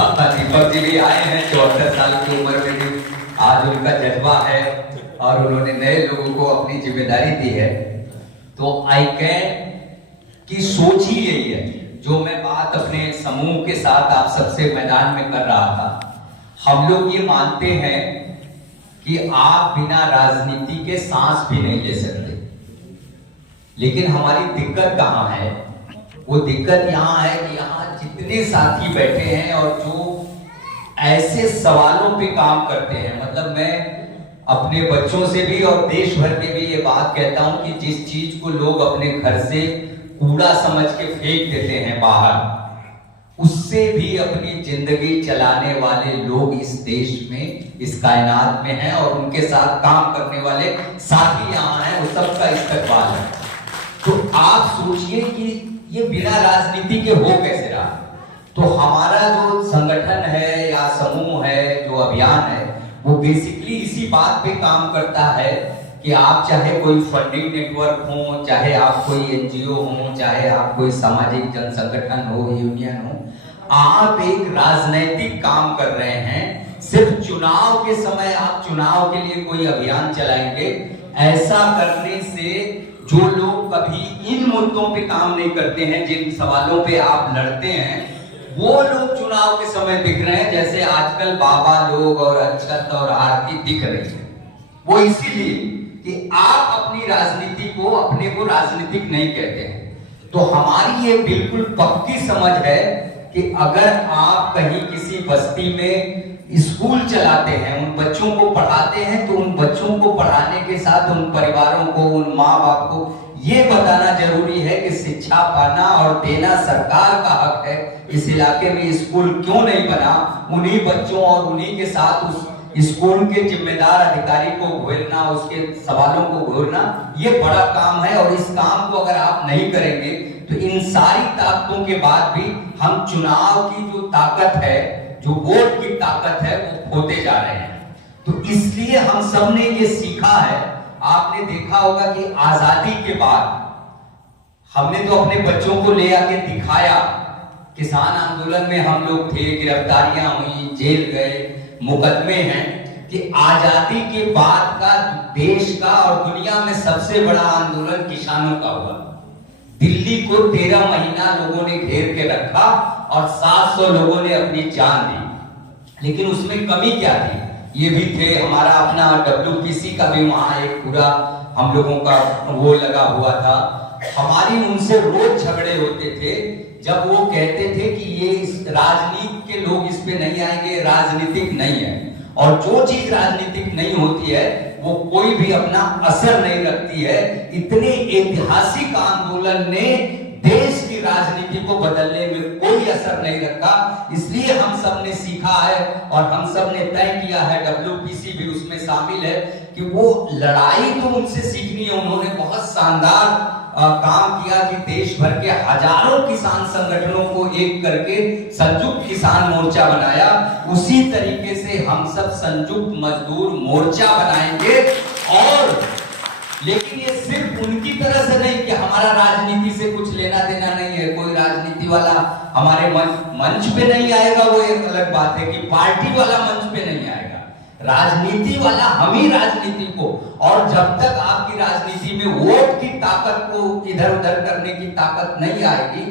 दीपक जी भी आए हैं 74 साल की उम्र में भी आज उनका जज्बा है और उन्होंने नए लोगों को अपनी जिम्मेदारी दी है। तो आई कैन की सोच ही यही है, जो मैं बात अपने समूह के साथ आप सबसे मैदान में कर रहा था। हम लोग ये मानते हैं कि आप बिना राजनीति के सांस भी नहीं ले सकते, लेकिन हमारी दिक्कत कहां है? वो दिक्कत यहाँ है कि यहाँ जितने साथी बैठे हैं और जो ऐसे सवालों पे काम करते हैं, मतलब मैं अपने बच्चों से भी और देश भर में भी ये बात कहता हूं कि जिस चीज को लोग अपने घर से कूड़ा समझ के फेंक देते हैं बाहर, उससे भी अपनी जिंदगी चलाने वाले लोग इस देश में, इस कायनात में हैं और उनके साथ काम करने वाले साथी यहाँ हैं, वो सबका इस्तेमाल है। तो आप सोचिए कि ये बिना राजनीति के हो कैसे रहा। तो हमारा जो संगठन है या समूह है, जो अभियान है, वो बेसिकली इसी बात पे काम करता है कि आप चाहे कोई फंडिंग नेटवर्क हो, चाहे आप कोई एनजीओ हो, चाहे आप कोई सामाजिक जन संगठन हो, यूनियन हो, आप एक राजनैतिक काम कर रहे हैं। सिर्फ चुनाव के समय आप चुनाव के लिए कोई अभियान चलाएंगे, ऐसा करने से जो लोग कभी इन मुद्दों पे काम नहीं करते हैं, जिन सवालों पे आप लड़ते हैं, वो लोग चुनाव के समय दिख रहे हैं। जैसे आजकल बाबा लोग और अक्षत और आरती दिख रही है, वो इसीलिए कि आप अपनी राजनीति को, अपने को राजनीतिक नहीं कहते हैं। तो हमारी ये बिल्कुल पक्की समझ है कि अगर आप कहीं किसी बस्ती में स्कूल चलाते हैं, उन बच्चों को पढ़ाते हैं, तो उन बच्चों को पढ़ाने के साथ उन परिवारों को, उन माँ बाप को ये बताना जरूरी है कि शिक्षा पाना और देना सरकार का हक है। इस इलाके में स्कूल क्यों नहीं बना, उन्हीं बच्चों और उन्हीं के साथ उस स्कूल के जिम्मेदार अधिकारी को घेरना, उसके सवालों को घेरना, ये बड़ा काम है। और इस काम को अगर आप नहीं करेंगे तो इन सारी ताकतों के बाद भी हम चुनाव की जो ताकत है, जो वोट की ताकत है, वो खोते जा रहे हैं। तो इसलिए हम सब ने ये सीखा है। आपने देखा होगा कि आजादी के बाद हमने तो अपने बच्चों को ले आके दिखाया। किसान आंदोलन में हम लोग थे, गिरफ्तारियां हुई, जेल गए, मुकदमे हैं, कि आजादी के बाद का देश का और दुनिया में सबसे बड़ा आंदोलन किसानों का हुआ। दिल्ली को 13 महीना लोगों ने घेर के रखा और 700 लोगों ने अपनी जान दी। लेकिन उसमें कमी क्या थी? ये भी थे, हमारा अपना WPC का भी वहां एक पूरा हम लोगों का वो लगा हुआ था। हमारी उनसे रोज झगड़े होते थे जब वो कहते थे कि ये इस राजनीति के लोग इस पे नहीं आएंगे, राजनीतिक नहीं है। और जो चीज राजनीतिक नहीं होती है वो कोई भी अपना असर नहीं रखती है। इतने ऐतिहासिक आंदोलन ने देश की राजनीति को बदलने में कोई असर नहीं रखा। इसलिए हम सब ने सीखा है और हम सब ने तय किया है, WPC भी उसमें शामिल है, कि वो लड़ाई तो उनसे सीखनी है। उन्होंने बहुत शानदार काम किया कि देश भर के हजारों किसान संगठनों को एक करके संयुक्त किसान मोर्चा बनाया। उसी तरीके से हम सब संयुक्त मजदूर मोर्चा बनाएंगे। और लेकिन ये सिर्फ उनकी तरह से नहीं कि हमारा राजनीति से कुछ लेना देना नहीं है, कोई राजनीति वाला हमारे मंच पे नहीं आएगा, वो एक अलग बात है, कि पार्टी वाला मंच पे नहीं आएगा। राजनीति वाला हम ही राजनीति को, और जब तक आपकी राजनीति में वोट की ताकत को इधर उधर करने की ताकत नहीं आएगी,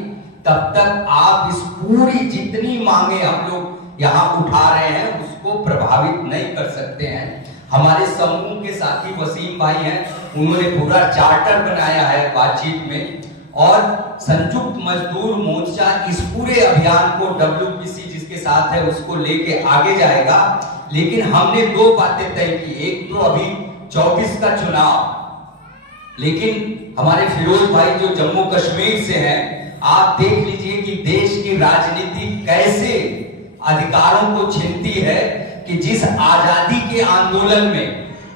तब तक आप इस पूरी जितनी मांगे हम लोग यहाँ उठा रहे हैं उसको प्रभावित नहीं कर सकते हैं। हमारे समूह के साथी वसीम भाई हैं, उन्होंने पूरा चार्टर बनाया है बातचीत में, और संयुक्त मजदूर मोर्चा इस पूरे अभियान को WPC जिसके साथ है उसको लेके आगे जाएगा। लेकिन हमने दो बातें तय की, एक तो अभी 24 का चुनाव, लेकिन हमारे फिरोज भाई जो जम्मू कश्मीर से हैं, आप देख लीजिए कि देश की राजनीति कैसे अधिकारों को छीनती है, कि जिस आजादी के आंदोलन में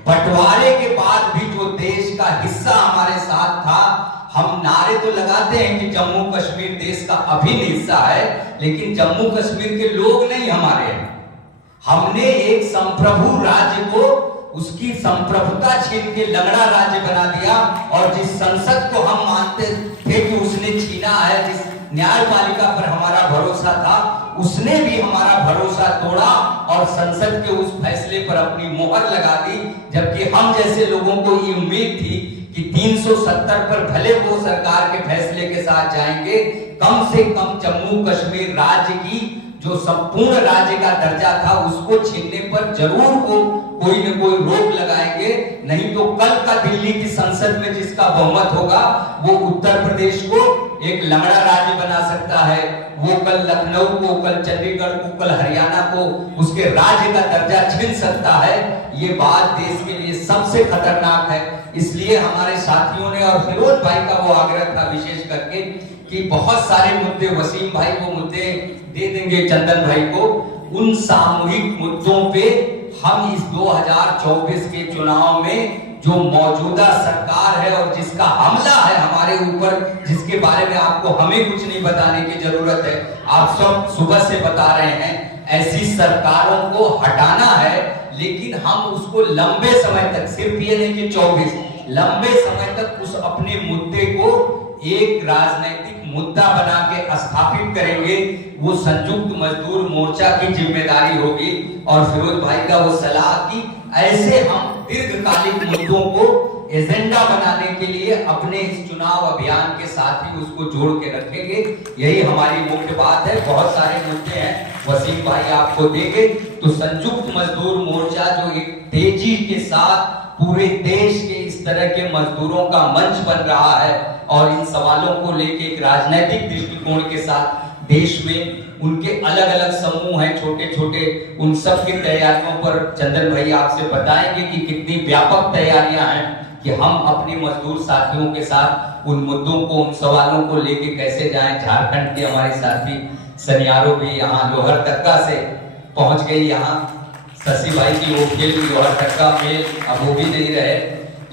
बंटवारे के बाद भी जो देश का हिस्सा हमारे साथ था, हम नारे तो लगाते हैं कि जम्मू कश्मीर देश का अभिन्न हिस्सा है, लेकिन जम्मू कश्मीर के लोग नहीं हमारे हैं। हमने एक संप्रभु राज्य को उसकी संप्रभुता छीन के लंगड़ा राज्य बना दिया, और जिस संसद को हम मानते थे कि उसने छीना है, जिस न्यायपालिका पर हमारा भरोसा था, उसने भी हमारा भरोसा तोड़ा और संसद के उस फैसले पर अपनी मोहर लगा दी, जबकि हम जैसे लोगों को ये उम्मीद थी कि 370 पर भले वो सरकार के फैसले के साथ जाएंगे, कम से कम जम्मू कश्मीर राज्य की जो संपूर्ण राज्य का दर्जा था उसको छीनने पर जरूर वो कोई न कोई रोक लगाएंगे। नहीं तो कल का दिल्ली की संसद में जिसका बहुमत होगा वो उत्तर प्रदेश को एक लंगड़ा राज्य बना सकता है, वो कल लखनऊ को, कल चंडीगढ़ को, कल हरियाणा को उसके राज्य का दर्जा छीन सकता है। ये बात देश के लिए सबसे खतरनाक है। इसलिए हमारे साथियों ने और फिरोज भाई का वो आग्रह था विशेष करके कि बहुत सारे मुद्दे, वसीम भाई वो मुद्दे दे देंगे चंदन भाई को, उन सामूहिक मुद्दों पे हम इस 2024 के चुनाव में जो मौजूदा सरकार है और जिसका हमला है हमारे ऊपर, जिसके बारे में आपको हमें कुछ नहीं बताने की जरूरत है, आप सब सुबह से बता रहे हैं, ऐसी सरकारों को हटाना है। लेकिन हम उसको लंबे समय तक, सिर्फ ये नहीं कि 24, लंबे समय तक उस अपने मुद्दे को एक राजनीतिक मुद्दा बना के स्थापित करेंगे। वो संयुक्त मजदूर मोर्चा की जिम्मेदारी होगी और फिरोज भाई का वो सलाह कि ऐसे हम दीर्घकालिक मुद्दों को एजेंडा बनाने के लिए अपने इस चुनाव अभियान के साथ ही उसको जोड़ के रखेंगे। यही हमारी मुख्य बात है। बहुत सारे मुद्दे हैं, वसीम भाई आपको देंगे। तो संयुक्त मजदूर मोर्चा जो एक तेजी के साथ पूरे देश के इस तरह के मजदूरों का मंच बन रहा है और इन सवालों को लेके एक राजनीतिक दृष्टिकोण के साथ देश में उनके अलग अलग समूह हैं छोटे छोटे, उन सब की तैयारियों पर चंदन भाई आपसे बताएंगे कि कितनी व्यापक तैयारियां हैं कि हम अपने मजदूर साथियों के साथ उन मुद्दों को, उन सवालों को लेके कैसे जाएं। झारखंड के हमारे साथी सनियारो भी यहाँ लोहरदगा से पहुंच गई, यहाँ शशि भाई की वो फिल्म लोहरदगा मेल अब वो भी नहीं रहे।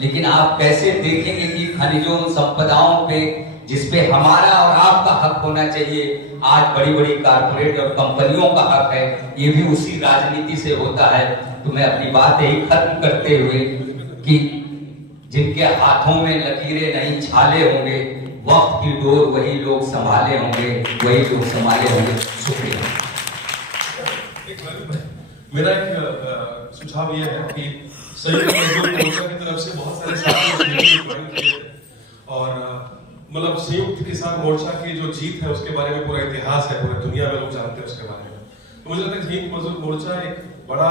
लेकिन आप कैसे देखेंगे कि खनिजों, संपदाओं पे जिसपे हमारा और आपका हक होना चाहिए, आज बड़ी बड़ी कारपोरेट और कंपनियों का हक है, ये भी उसी राजनीति से होता है। तो मैं अपनी बात यही खत्म करते हुए कि जिनके हाथों में लकीरें नहीं छाले होंगे, वक्त की डोर वही लोग संभाले होंगे, वही लोग संभाले होंगे। शुक्रिया। मेरा एक सुझाव यह है कि संयुक्त मजदूर मोर्चा की तरफ से बहुत सारे साथी और मतलब संयुक्त किसान मोर्चा की जो जीत है उसके बारे में पूरा इतिहास है, पूरी दुनिया में लोग जानते हैं उसके बारे में। तो मुझे लगता है संयुक्त मजदूर मोर्चा एक बड़ा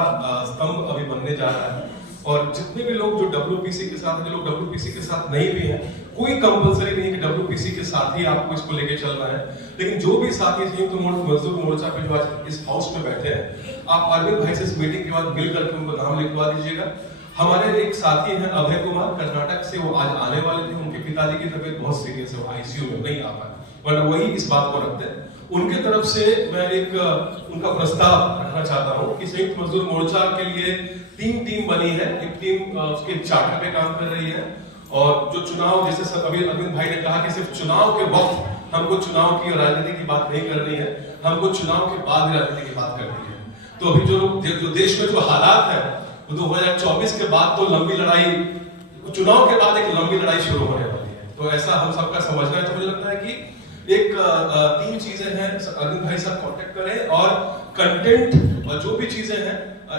स्तंभ अभी बनने जा रहा है और जितने भी लोग जो डब्ल्यूपीसी के साथ, जो लोग डब्ल्यूपीसी के साथ नहीं भी हैं, कोई कंपलसरी नहीं है कि डब्ल्यूपीसी के साथ ही आपको इसको लेके चलना है। लेकिन जो भी साथी संयुक्त मजदूर मोर्चा पे जो आज इस हाउस में बैठे हैं, आप अरविंद भाई से इस मीटिंग के बाद मिल करके उनको नाम लिखवा दीजिएगा। हमारे एक साथी हैं अभय कुमार, कर्नाटक से, वो आज आने वाले थे, उनके पिताजी की तबीयत बहुत सीरियस है, वो आईसीयू में नहीं आ पाए, वरना वही इस बात को रखते हैं। उनके तरफ से मैं एक उनका प्रस्ताव रखना चाहता हूं कि संयुक्त मजदूर मोर्चा के लिए 3 टीम बनी है। एक टीम उसके चार्टर पे काम कर रही है और जो चुनाव, जैसे अभी अरविंद भाई ने कहा कि सिर्फ चुनाव के वक्त हमको चुनाव की राजनीति की बात नहीं करनी है, हमको चुनाव के बाद राजनीति की बात करनी है। तो अभी जो देश में जो हालात है, 2024 के बाद तो लंबी लड़ाई, चुनाव के बाद एक लंबी लड़ाई शुरू होने वाली है। तो ऐसा हम सबका समझना है। तो मुझे लगता है कि एक 3 चीजें हैं, अरविंद भाई साहब कांटेक्ट करें और कंटेंट और जो भी चीजें हैं,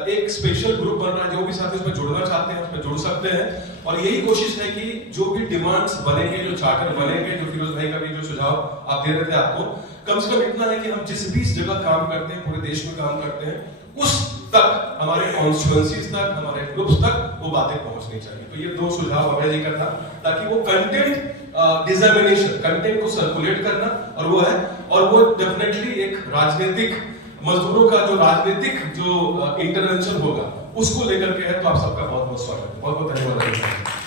एक स्पेशल ग्रुप बन रहा है, जो भी साथी उसमें जुड़ना चाहते हैं उसमें जुड़ सकते हैं। और यही कोशिश है कि जो भी डिमांड्स बनेंगे, जो चार्टर बनेंगे, जो फिरोज भाई का भी जो सुझाव आप दे रहे थे आपको, कम से कम इतना है कि हम जिस भी जगह काम करते हैं, पूरे देश में काम करते हैं, उस तक, हमारे कॉन्स्टिट्यूएंसीज तक, हमारे ग्रुप्स तक वो बातें पहुंचनी चाहिए। तो ये 2 सुझाव अभय जी का था, ताकि वो कंटेंट डिसएमिनेशन, कंटेंट को सर्कुलेट करना, और वो है, और वो डेफिनेटली एक राजनीतिक मजदूरों का जो राजनीतिक जो इंटरवेंशन होगा उसको लेकर के है। तो आप सबका बहुत बहुत स्वागत है, बहुत बहुत धन्यवाद।